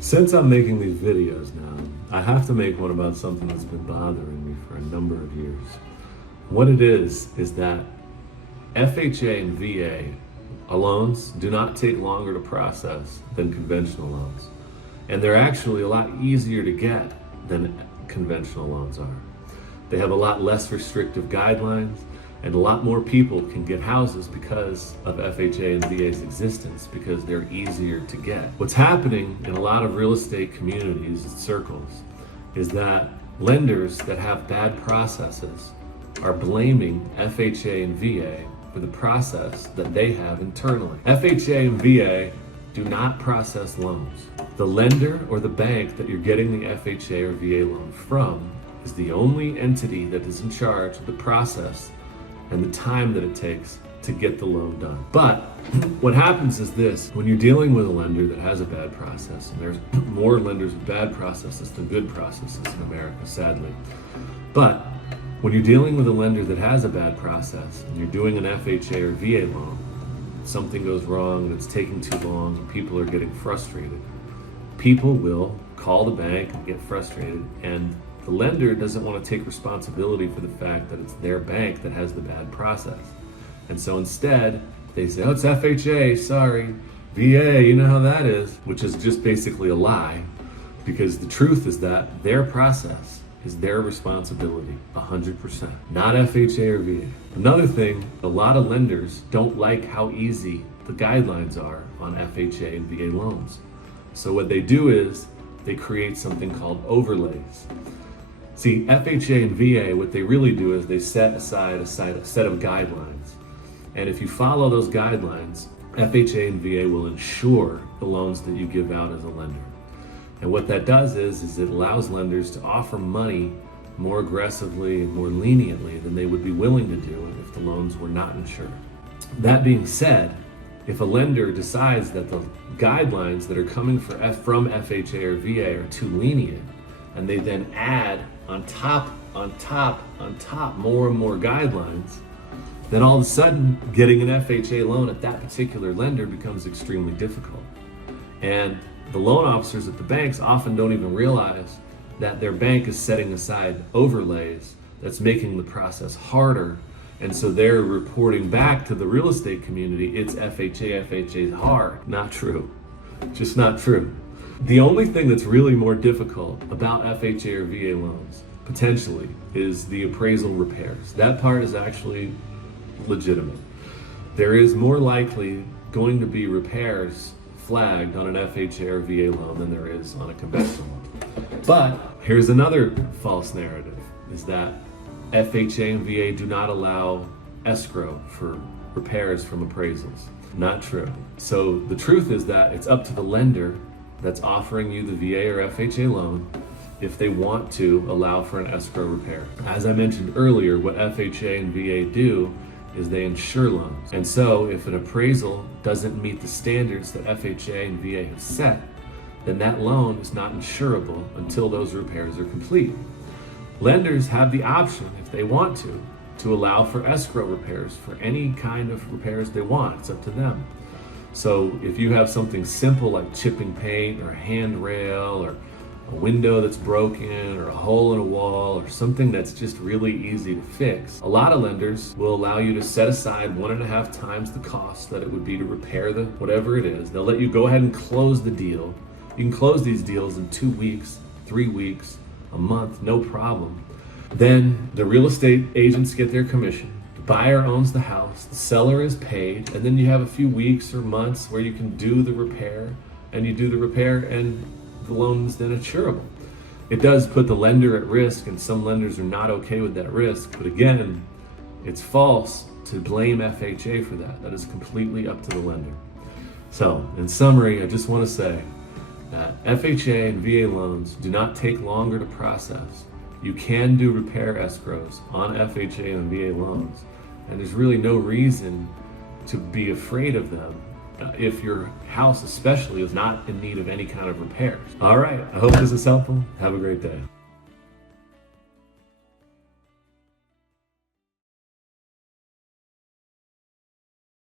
Since I'm making these videos now, I have to make one about something that's been bothering me for a number of years. What it is that FHA and VA loans do not take longer to process than conventional loans. And they're actually a lot easier to get than conventional loans are. They have a lot less restrictive guidelines, and a lot more people can get houses because of FHA and VA's existence, because they're easier to get. What's happening in a lot of real estate communities and circles is that lenders that have bad processes are blaming FHA and VA for the process that they have internally. FHA and VA do not process loans. The lender or the bank that you're getting the FHA or VA loan from is the only entity that is in charge of the process and the time that it takes to get the loan done. But what happens is this: when you're dealing with a lender that has a bad process, and there's more lenders with bad processes than good processes in America, sadly. But when you're dealing with a lender that has a bad process and you're doing an FHA or VA loan, something goes wrong and it's taking too long and people are getting frustrated, people will call the bank and get frustrated, and the lender doesn't want to take responsibility for the fact that it's their bank that has the bad process. And so instead, they say, oh, it's FHA, sorry. VA, you know how that is, which is just basically a lie, because the truth is that their process is their responsibility, 100%, not FHA or VA. Another thing, a lot of lenders don't like how easy the guidelines are on FHA and VA loans. So what they do is they create something called overlays. See, FHA and VA, what they really do is they set aside a set of guidelines. And if you follow those guidelines, FHA and VA will insure the loans that you give out as a lender. And what that does is it allows lenders to offer money more aggressively and more leniently than they would be willing to do if the loans were not insured. That being said, if a lender decides that the guidelines that are coming from FHA or VA are too lenient, and they then add on top more and more guidelines, then all of a sudden getting an FHA loan at that particular lender becomes extremely difficult. And the loan officers at the banks often don't even realize that their bank is setting aside overlays that's making the process harder. And so they're reporting back to the real estate community, it's FHA's hard. Not true. Just not true. The only thing that's really more difficult about FHA or VA loans, potentially, is the appraisal repairs. That part is actually legitimate. There is more likely going to be repairs flagged on an FHA or VA loan than there is on a conventional loan. But here's another false narrative, is that FHA and VA do not allow escrow for repairs from appraisals. Not true. So the truth is that it's up to the lender that's offering you the VA or FHA loan if they want to allow for an escrow repair. As I mentioned earlier, what FHA and VA do is they insure loans. And so if an appraisal doesn't meet the standards that FHA and VA have set, then that loan is not insurable until those repairs are complete. Lenders have the option, if they want to allow for escrow repairs for any kind of repairs they want. It's up to them. So if you have something simple like chipping paint or a handrail or a window that's broken or a hole in a wall or something that's just really easy to fix, a lot of lenders will allow you to set aside 1.5 times the cost that it would be to repair the whatever it is. They'll let you go ahead and close the deal. You can close these deals in 2 weeks, 3 weeks, a month, no problem. Then the real estate agents get their commission. The buyer owns the house, the seller is paid, and then you have a few weeks or months where you can do the repair, and you do the repair and the loan is then insurable. It does put the lender at risk, and some lenders are not okay with that risk, but again, it's false to blame FHA for that. That is completely up to the lender. So, in summary, I just want to say that FHA and VA loans do not take longer to process. You can do repair escrows on FHA and VA loans, and there's really no reason to be afraid of them if your house especially is not in need of any kind of repairs. All right, I hope this is helpful. Have a great day.